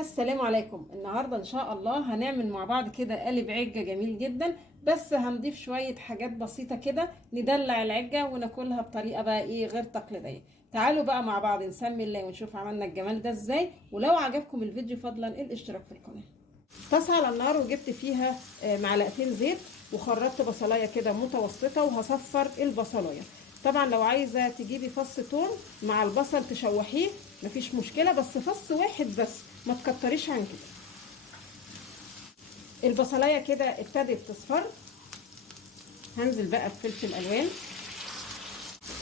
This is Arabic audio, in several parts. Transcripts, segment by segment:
السلام عليكم. النهارده ان شاء الله هنعمل مع بعض كده قالب عجة جميل جدا، بس هنضيف شوية حاجات بسيطة كده ندلع العجة وناكلها بطريقة بقى ايه غير تقليدية. تعالوا بقى مع بعض نسمي الله ونشوف عملنا الجمال ده ازاي. ولو عجبكم الفيديو فضلا الاشتراك في القناة. طاسة على النار وجبت فيها معلقتين زيت، وخرطت بصلاية كده متوسطة وهصفر البصلاية. طبعا لو عايزة تجيبي فص توم مع البصل تشوحيه مفيش مشكلة، بس فص واحد بس، ما تكتريش عن كده. البصلاية كده ابتدت تصفر، هنزل بقى بفلفل الوان.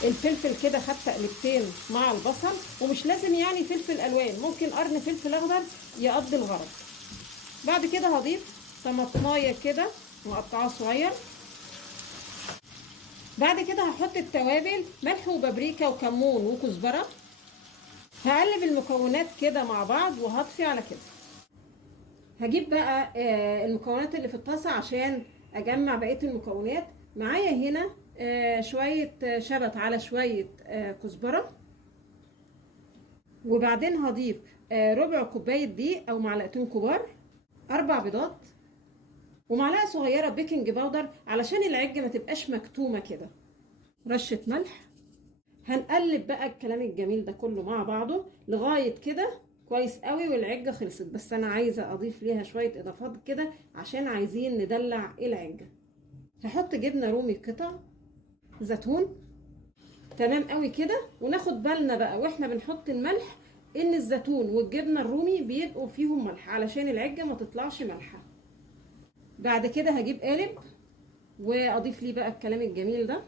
الفلفل كده خد تقلبتين مع البصل، ومش لازم يعني فلفل الوان، ممكن قرن فلفل اخضر يقضي الغرض. بعد كده هضيف طماطمايه كده مقطعاه صغير. بعد كده هحط التوابل، ملح وبابريكا وكمون وكزبره. هقلب المكونات كده مع بعض وهطفي على كده. هجيب بقى المكونات اللي في الطاسه عشان اجمع بقيه المكونات. معايا هنا شويه شبت على شويه كزبره. وبعدين هضيف ربع كوبايه دقيق او معلقتين كبار، 4 بيضات، ومعلقه صغيره بيكنج باودر علشان العجه ما تبقاش مكتومه كده، رشه ملح. هنقلب بقى الكلام الجميل ده كله مع بعضه لغايه كده كويس قوي. والعجه خلصت، بس انا عايزه اضيف ليها شويه اضافات كده عشان عايزين ندلع العجه. هحط جبنه رومي قطع، زيتون. تمام قوي كده. وناخد بالنا بقى واحنا بنحط الملح ان الزيتون والجبنه الرومي بيبقوا فيهم ملح علشان العجه ما تطلعش مالحه. بعد كده هجيب قالب واضيف ليه بقى الكلام الجميل ده.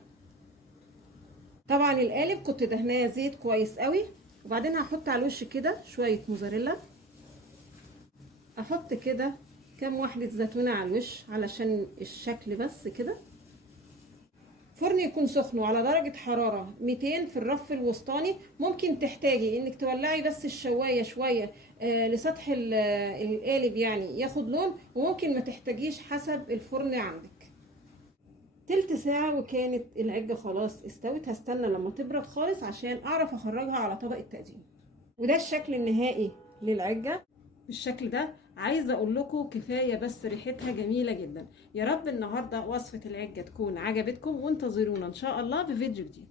طبعا القالب كنت دهناه زيت كويس قوي. وبعدين هحط على الوش كده شويه موزاريلا. احط كده كام واحده زيتونه على الوش علشان الشكل بس كده. فرن يكون سخن وعلى درجة حرارة 200 في الرف الوسطاني. ممكن تحتاجي انك تولعي بس الشواية شوية لسطح القالب يعني ياخد لون، وممكن ما تحتاجيش حسب الفرن عندك. تلت ساعة وكانت العجة خلاص استوت. هستنى لما تبرد خالص عشان اعرف اخرجها على طبق التقديم. وده الشكل النهائي للعجة بالشكل ده. عايزه اقول لكم كفايه بس ريحتها جميله جدا. يا رب النهارده وصفه العجه تكون عجبتكم، وانتظرونا ان شاء الله بفيديو جديد.